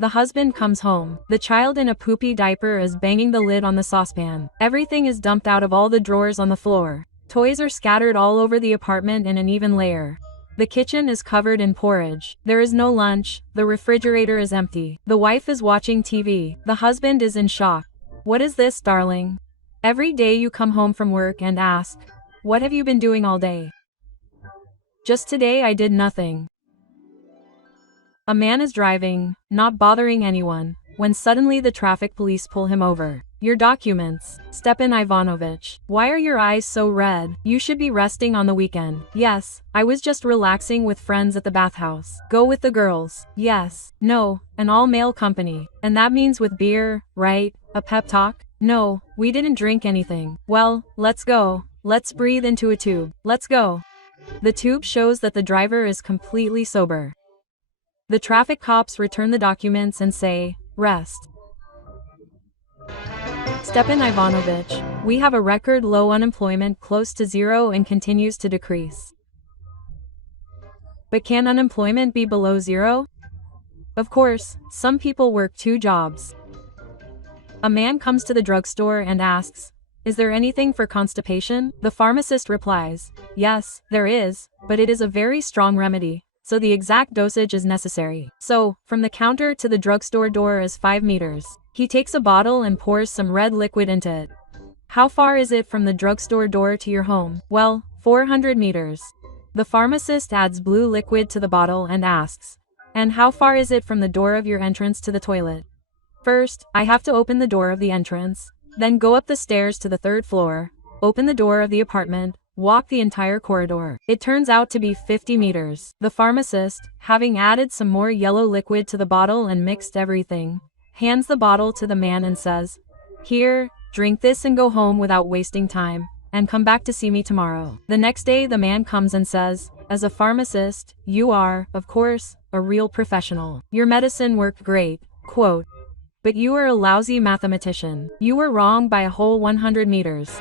The husband comes home. The child in a poopy diaper is banging the lid on the saucepan. Everything is dumped out of all the drawers on the floor. Toys are scattered all over the apartment in an even layer. The kitchen is covered in porridge. There is no lunch. The refrigerator is empty. The wife is watching TV. The husband is in shock. What is this, darling? Every day you come home from work and ask, what have you been doing all day? Just today I did nothing. A man is driving, not bothering anyone, when suddenly the traffic police pull him over. Your documents, Stepan Ivanovich. Why are your eyes so red? You should be resting on the weekend. Yes, I was just relaxing with friends at the bathhouse. Go with the girls. Yes. No, an all-male company. And that means with beer, right? A pep talk? No, we didn't drink anything. Well, let's go. Let's breathe into a tube. Let's go. The tube shows that the driver is completely sober. The traffic cops return the documents and say, rest. Stepan Ivanovich, we have a record low unemployment close to zero and continues to decrease. But can unemployment be below zero? Of course, some people work 2 jobs. A man comes to the drugstore and asks, is there anything for constipation? The pharmacist replies, yes, there is, but it is a very strong remedy, so the exact dosage is necessary. So, from the counter to the drugstore door is 5 meters. He takes a bottle and pours some red liquid into it. How far is it from the drugstore door to your home? Well, 400 meters. The pharmacist adds blue liquid to the bottle and asks, and how far is it from the door of your entrance to the toilet? First, I have to open the door of the entrance, then go up the stairs to the 3rd floor, open the door of the apartment, walk the entire corridor. It turns out to be 50 meters. The pharmacist, having added some more yellow liquid to the bottle and mixed everything, hands the bottle to the man and says, here, drink this and go home without wasting time, and come back to see me tomorrow. The next day the man comes and says, as a pharmacist, you are, of course, a real professional. Your medicine worked great, quote, but you are a lousy mathematician. You were wrong by a whole 100 meters.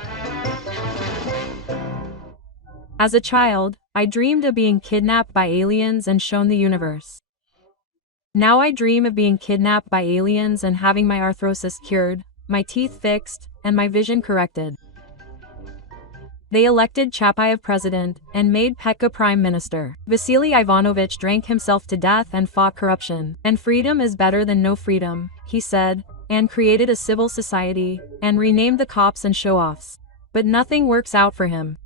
As a child, I dreamed of being kidnapped by aliens and shown the universe. Now I dream of being kidnapped by aliens and having my arthrosis cured, my teeth fixed, and my vision corrected. They elected Chapayev president and made Petka prime minister. Vasily Ivanovich drank himself to death and fought corruption. And freedom is better than no freedom, he said, and created a civil society, and renamed the cops and show-offs. But nothing works out for him.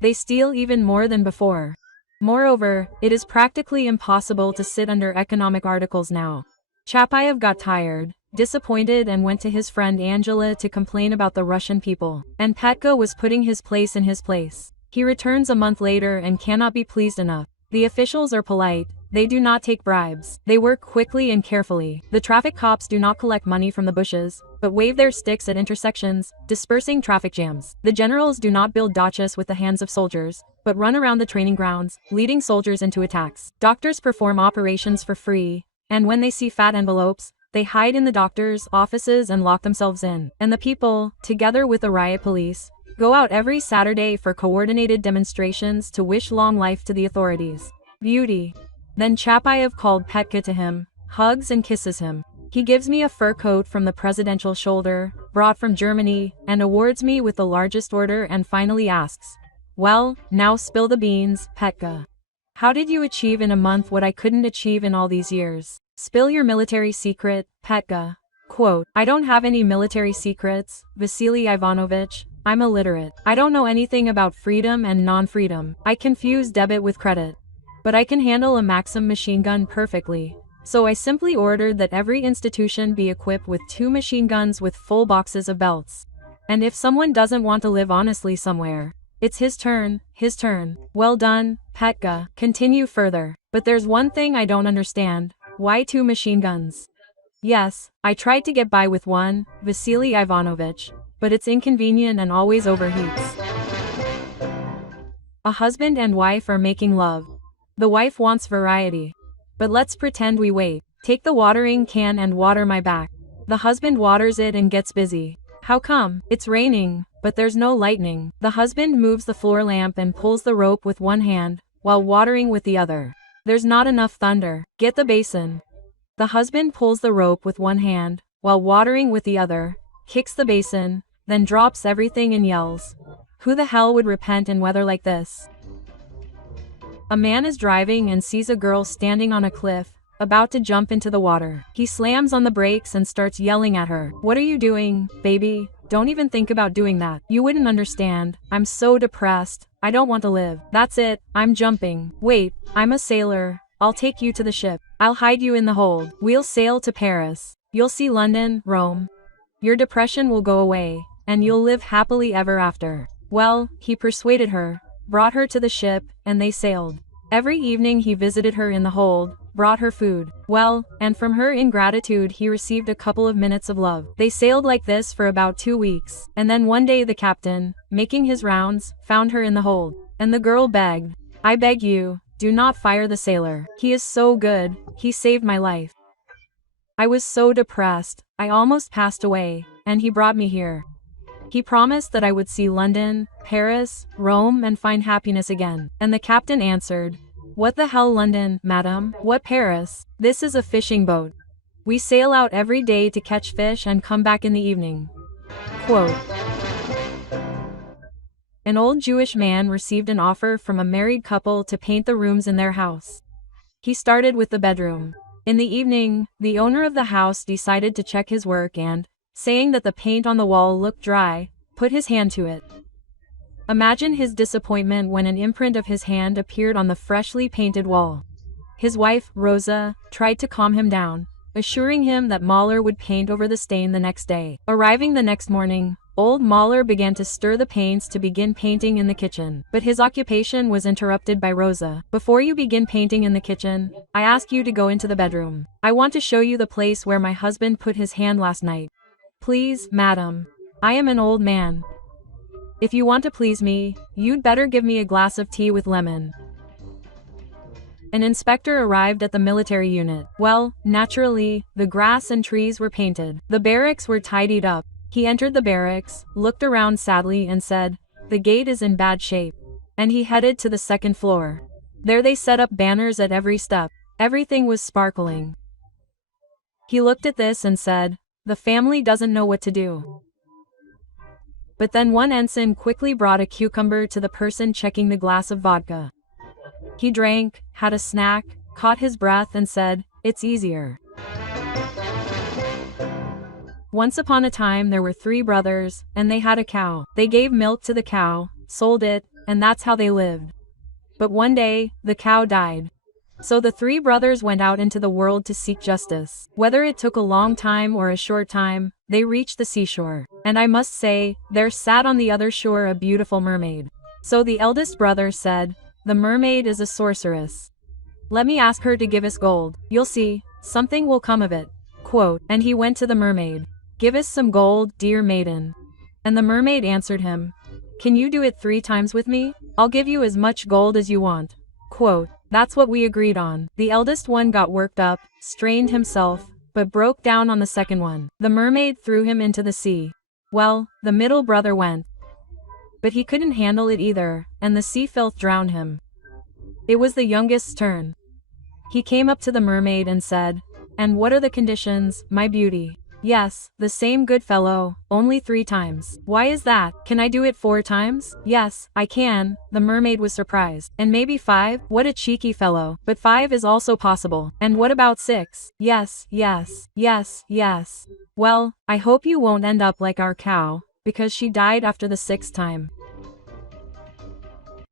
They steal even more than before. Moreover, it is practically impossible to sit under economic articles now. Chapayev got tired, disappointed and went to his friend Angela to complain about the Russian people. And Petka was putting his place in his place. He returns a month later and cannot be pleased enough. The officials are polite. They do not take bribes. They work quickly and carefully. The traffic cops do not collect money from the bushes, but wave their sticks at intersections, dispersing traffic jams. The generals do not build dachas with the hands of soldiers, but run around the training grounds, leading soldiers into attacks. Doctors perform operations for free, and when they see fat envelopes, they hide in the doctors' offices and lock themselves in. And the people, together with the riot police, go out every Saturday for coordinated demonstrations to wish long life to the authorities. Beauty. Then Chapayev called Petka to him, hugs and kisses him. He gives me a fur coat from the presidential shoulder, brought from Germany, and awards me with the largest order and finally asks, well, now spill the beans, Petka. How did you achieve in a month what I couldn't achieve in all these years? Spill your military secret, Petka. Quote, I don't have any military secrets, Vasily Ivanovich. I'm illiterate. I don't know anything about freedom and non-freedom. I confuse debit with credit. But I can handle a Maxim machine gun perfectly. So I simply ordered that every institution be equipped with 2 machine guns with full boxes of belts. And if someone doesn't want to live honestly somewhere, it's his turn, his turn. Well done, Petka. Continue further. But there's one thing I don't understand. Why 2 machine guns? Yes, I tried to get by with one, Vasily Ivanovich, but it's inconvenient and always overheats. A husband and wife are making love. The wife wants variety. But let's pretend we wait. Take the watering can and water my back. The husband waters it and gets busy. How come? It's raining, but there's no lightning. The husband moves the floor lamp and pulls the rope with one hand, while watering with the other. There's not enough thunder. Get the basin. The husband pulls the rope with one hand, while watering with the other, kicks the basin, then drops everything and yells, "Who the hell would repent in weather like this?" A man is driving and sees a girl standing on a cliff, about to jump into the water. He slams on the brakes and starts yelling at her. "What are you doing, baby? Don't even think about doing that. You wouldn't understand. I'm so depressed. I don't want to live. That's it. I'm jumping. Wait, I'm a sailor. I'll take you to the ship. I'll hide you in the hold. We'll sail to Paris. You'll see London, Rome. Your depression will go away, and you'll live happily ever after." Well, he persuaded her, brought her to the ship, and they sailed. Every evening he visited her in the hold, brought her food. Well, and from her in gratitude he received a couple of minutes of love. They sailed like this for about 2 weeks, and then one day the captain, making his rounds, found her in the hold. And the girl begged, "I beg you, do not fire the sailor. He is so good, he saved my life. I was so depressed, I almost passed away, and he brought me here. He promised that I would see London, Paris, Rome and find happiness again." And the captain answered, "What the hell London, madam? What Paris? This is a fishing boat. We sail out every day to catch fish and come back in the evening." Quote. An old Jewish man received an offer from a married couple to paint the rooms in their house. He started with the bedroom. In the evening, the owner of the house decided to check his work and, saying that the paint on the wall looked dry, put his hand to it. Imagine his disappointment when an imprint of his hand appeared on the freshly painted wall. His wife, Rosa, tried to calm him down, assuring him that Mahler would paint over the stain the next day. Arriving the next morning, old Mahler began to stir the paints to begin painting in the kitchen. But his occupation was interrupted by Rosa. "Before you begin painting in the kitchen, I ask you to go into the bedroom. I want to show you the place where my husband put his hand last night. Please, madam. I am an old man. If you want to please me, you'd better give me a glass of tea with lemon." An inspector arrived at the military unit. Well, naturally, the grass and trees were painted. The barracks were tidied up. He entered the barracks, looked around sadly and said, "The gate is in bad shape." And he headed to the second floor. There they set up banners at every step. Everything was sparkling. He looked at this and said, "The family doesn't know what to do." But then one ensign quickly brought a cucumber to the person checking the glass of vodka. He drank, had a snack, caught his breath and said, "It's easier." Once upon a time there were 3 brothers, and they had a cow. They gave milk to the cow, sold it, and that's how they lived. But one day, the cow died. So the 3 brothers went out into the world to seek justice. Whether it took a long time or a short time, they reached the seashore. And I must say, there sat on the other shore a beautiful mermaid. So the eldest brother said, "The mermaid is a sorceress. Let me ask her to give us gold. You'll see, something will come of it." Quote. And he went to the mermaid. "Give us some gold, dear maiden." And the mermaid answered him, "Can you do it 3 times with me? I'll give you as much gold as you want." Quote. That's what we agreed on. The eldest one got worked up, strained himself, but broke down on the second one. The mermaid threw him into the sea. Well, the middle brother went. But he couldn't handle it either, and the sea filth drowned him. It was the youngest's turn. He came up to the mermaid and said, "And what are the conditions, my beauty?" "Yes, the same good fellow, only 3 times." "Why is that? Can I do it 4 times?" "Yes, I can." The mermaid was surprised. "And maybe 5? What a cheeky fellow. But 5 is also possible. And what about 6? "Yes, yes, yes, yes." "Well, I hope you won't end up like our cow, because she died after the 6th time."